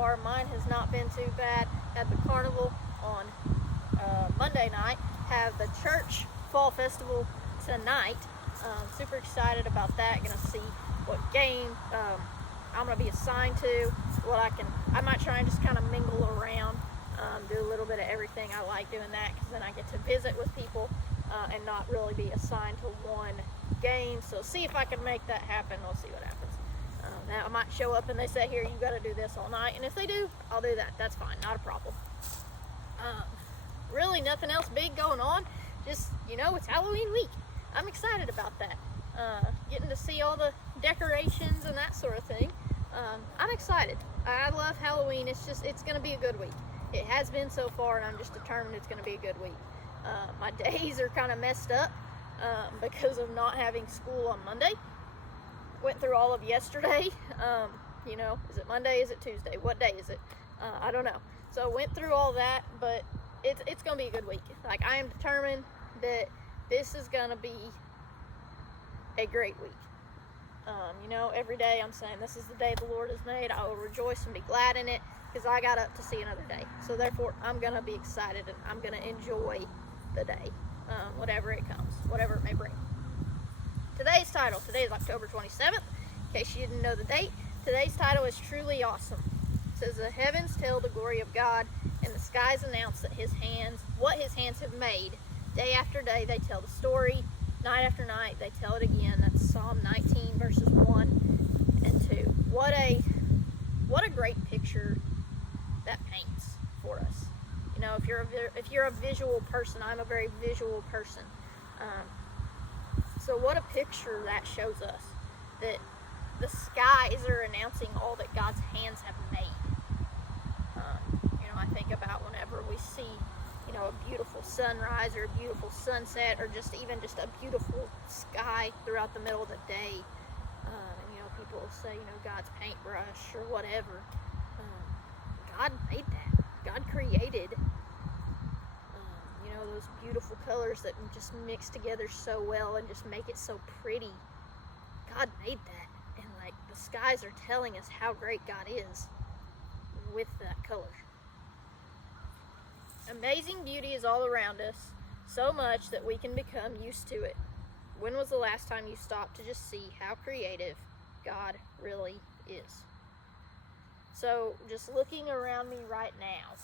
far. Mine has not been too bad. At the carnival on Monday night, have the church fall festival tonight. Super excited about that. Gonna see what game I'm gonna be assigned to. I might try and just kind of mingle around, do a little bit of everything. I like doing that because then I get to visit with people and not really be assigned to one game. So see if I can make that happen. We'll see what happens. Now I might show up and they say, here, you got to do this all night, and if they do, I'll do that. That's fine, not a problem. Really nothing else big going on. Just, it's Halloween week. I'm excited about that. Getting to see all the decorations and that sort of thing. I'm excited. I love Halloween. It's going to be a good week. It has been so far, and I'm just determined it's going to be a good week. My days are kind of messed up because of not having school on Monday. Went through all of yesterday. Is it Monday? Is it Tuesday? What day is it? I don't know. So went through all that, but it's going to be a good week. Like, I am determined that this is going to be a great week. Every day I'm saying this is the day the Lord has made. I will rejoice and be glad in it because I got up to see another day. So therefore, I'm going to be excited and I'm going to enjoy the day, whatever it comes, whatever it may bring. Today's title, today is October 27th, in case you didn't know the date. Today's title is Truly Awesome. It says, the heavens tell the glory of God, and the skies announce that what his hands have made. Day after day they tell the story, night after night they tell it again. That's Psalm 19 verses 1 and 2. What a great picture that paints for us. If you're a visual person, I'm a very visual person. So what a picture that shows us, that the skies are announcing all that God's hands have made. I think about whenever we see, a beautiful sunrise or a beautiful sunset or just a beautiful sky throughout the middle of the day. People will say, God's paintbrush or whatever. God made that. God created those beautiful colors that just mix together so well and just make it so pretty. God made that, and the skies are telling us how great God is with that color. Amazing beauty is all around us, so much that we can become used to it. When was the last time you stopped to just see how creative God really is? So just looking around me right now,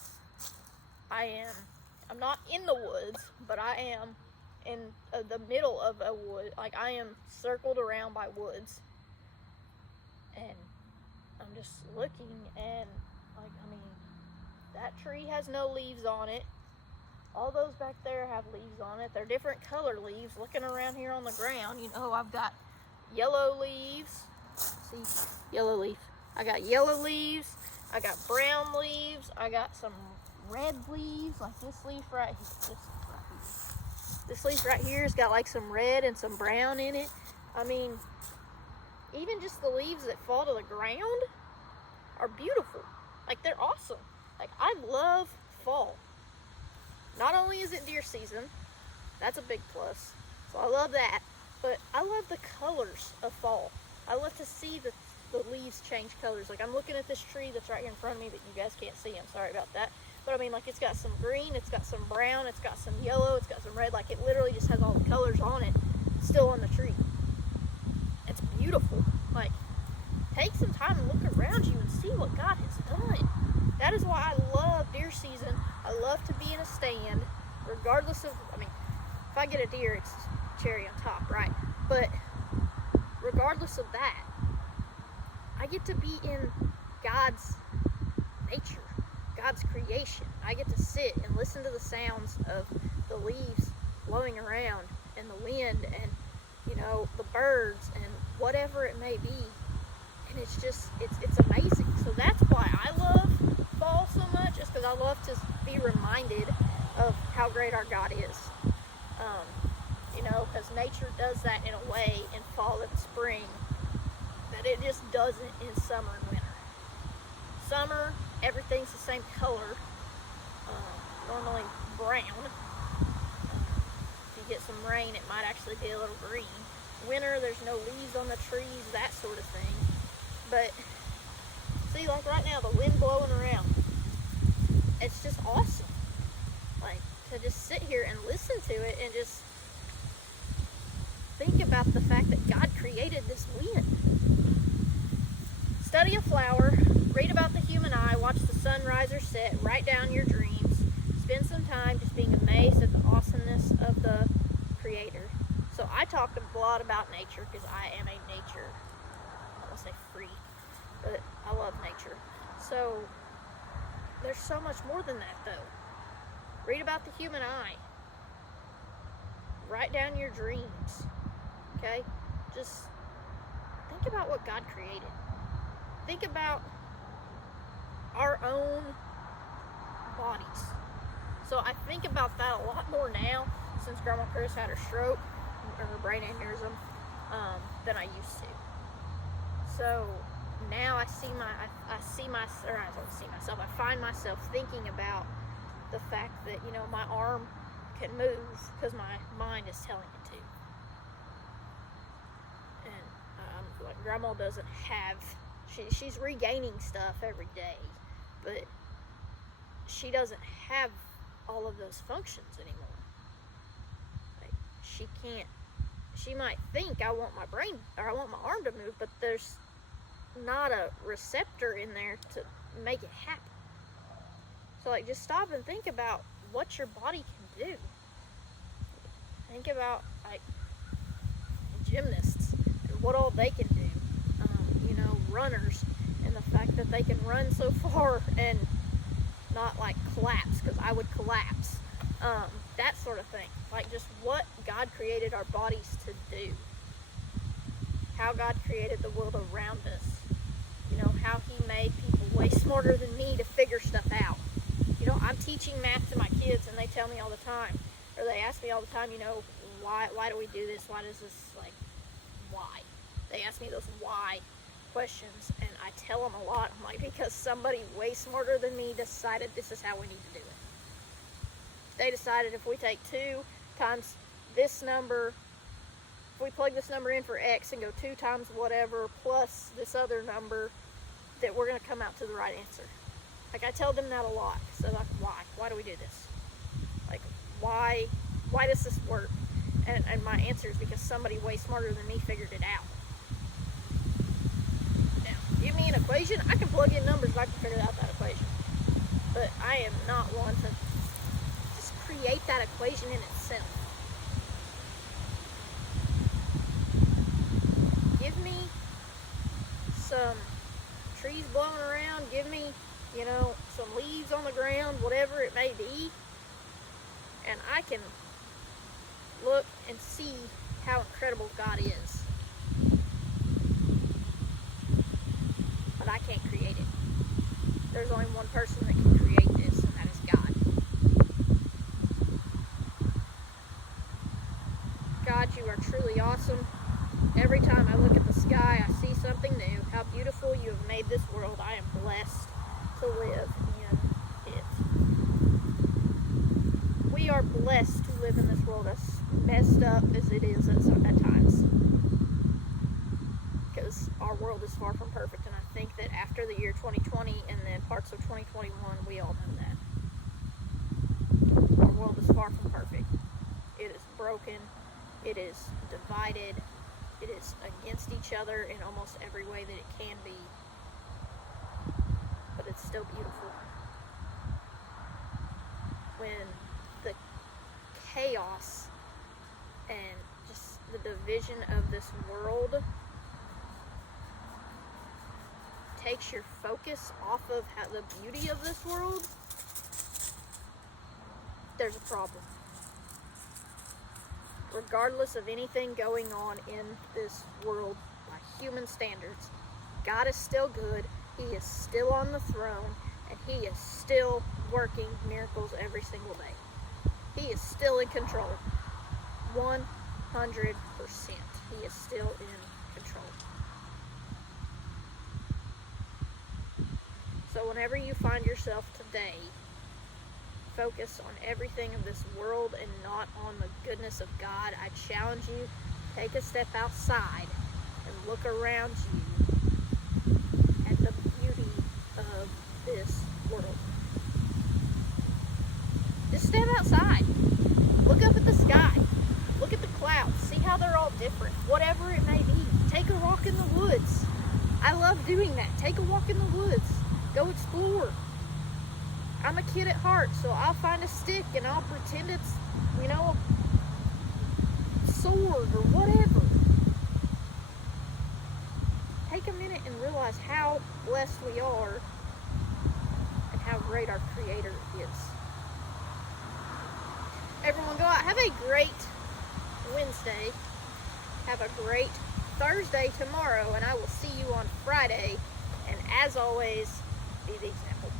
I'm not in the woods, but I am in the middle of a wood. I am circled around by woods. And I'm just looking and that tree has no leaves on it. All those back there have leaves on it. They're different color leaves. Looking around here on the ground, I've got yellow leaves. See, yellow leaf. I got yellow leaves. I got brown leaves. I got some red leaves, like this leaf right here. This leaf right here has got some red and some brown in it. Even just the leaves that fall to the ground are beautiful. They're awesome. I love fall. Not only is it deer season, that's a big plus, so I love that, but I love the colors of fall. I love to see the leaves change colors. I'm looking at this tree that's right here in front of me that you guys can't see. I'm sorry about that. But it's got some green, it's got some brown, it's got some yellow, it's got some red. It literally just has all the colors on it still on the tree. It's beautiful. Take some time and look around you and see what God has done. That is why I love deer season. I love to be in a stand, regardless of, if I get a deer, it's cherry on top, right? But regardless of that, I get to be in God's nature, God's creation. I get to sit and listen to the sounds of the leaves blowing around and the wind and, the birds and whatever it may be. And it's amazing. So that's why I love fall so much, is because I love to be reminded of how great our God is. Because nature does that in a way in fall and spring that it just doesn't in summer and winter. Summer, everything's the same color, normally brown. If you get some rain, it might actually be a little green. Winter, there's no leaves on the trees, that sort of thing. But see, like right now, the wind blowing around. It's just awesome. Like, to just sit here and listen to it and just think about the fact that God created this wind. Study a flower, read about the human eye, watch the sun rise or set, write down your dreams, spend some time just being amazed at the awesomeness of the Creator. So I talked a lot about nature because I am a nature, I won't say freak, but I love nature. So there's so much more than that though. Read about the human eye. Write down your dreams. Okay? Just think about what God created. Think about our own bodies. So I think about that a lot more now since Grandma Chris had her stroke or her brain aneurysm than I used to. So now I find myself thinking about the fact that, you know, my arm can move because my mind is telling it to. And like Grandma doesn't have, she's regaining stuff every day, but she doesn't have all of those functions anymore. Like, she might think I want my brain, or I want my arm to move, but there's not a receptor in there to make it happen. So like, just stop and think about what your body can do. Think about like gymnasts and what all they can do. You know, runners and the fact that they can run so far and not like collapse, because I would collapse. That sort of thing. Like just what God created our bodies to do. How God created the world around us. You know, how He made people way smarter than me to figure stuff out. You know, I'm teaching math to my kids and they tell me all the time, or they ask me all the time, you know, why do we do this? Why does this, like, why? They ask me those why questions, and I tell them a lot. I'm like, because somebody way smarter than me decided this is how we need to do it. They decided if we take 2 times this number, if we plug this number in for X and go 2 times whatever plus this other number, that we're going to come out to the right answer. Like, I tell them that a lot. So like, why? Why do we do this? Like, why does this work? And my answer is because somebody way smarter than me figured it out. Now, give me an equation, I can plug in numbers and I can figure out that equation. But I am not one to just create that equation in itself. Give me some trees blowing around, give me, you know, some leaves on the ground, whatever it may be, and I can look and see how incredible God is. But I can't create it. There's only one person that can create this, and that is God. God, you are truly awesome. Every time I look at the sky, I see something new. How beautiful you have made this world. I am blessed to live in it. We are blessed to live in this world, as messed up as it is at times. Because our world is far from perfect, and I think that after the year 2020 and then parts of 2021, we all know that. Our world is far from perfect. It is broken. It is divided. It is against each other in almost every way that it can be. But it's still beautiful. When the chaos and just the division of this world takes your focus off of the beauty of this world, there's a problem. Regardless of anything going on in this world by human standards, God is still good. He is still on the throne, and He is still working miracles every single day. He is still in control. 100%. He is still in control. So whenever you find yourself today focused on everything of this world and not on the goodness of God, I challenge you, take a step outside and look around you at the beauty this world. Just step outside. Look up at the sky. Look at the clouds. See how they're all different. Whatever it may be. Take a walk in the woods. I love doing that. Take a walk in the woods. Go explore. I'm a kid at heart, so I'll find a stick and I'll pretend it's, a sword or whatever. Take a minute and realize how blessed we are and how great our Creator is. Everyone go out. Have a great Wednesday. Have a great Thursday tomorrow, and I will see you on Friday. And as always, be the example.